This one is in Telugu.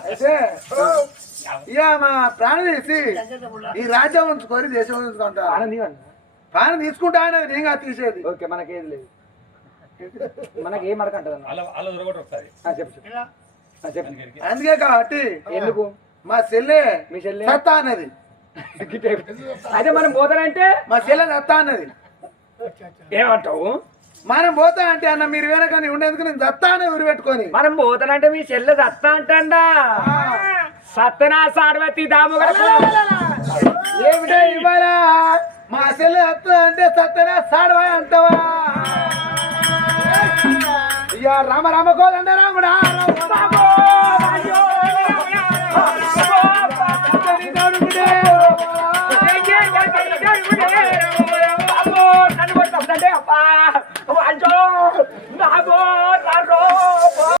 అయితే ఇక మా ప్రాణం తీసి ఈ రాజ్యం ఉంచుకొని దేశం ఉంచుకుంటా ప్రాణం తీసుకుంటా అనేది నేను తీసేది. ఓకే, మనకేది లేదు, మనకి ఏం అడగంటది అందుకే కాబట్టి ఎందుకు మా చెల్లె మీ చెల్లె సత్తా అన్నది. అయితే మనం పోతానంటే మా చెల్లె సత్తా అన్నది. ఏమంటావు? మనం పోతా అంటే అన్న మీరు వెనకని ఉండేందుకు నేను సత్తా అనేది ఊరి పెట్టుకొని మనం పోతానంటే మీ చెల్లె సత్తా అంటా సత్తనా సార్వతి దాము ఏమిటో ఇవ్వాలా మా చెల్లె సత్తా అంటే సత్తనా సాడవా అంటావా? ఇక రామ రామ కోదండ రామ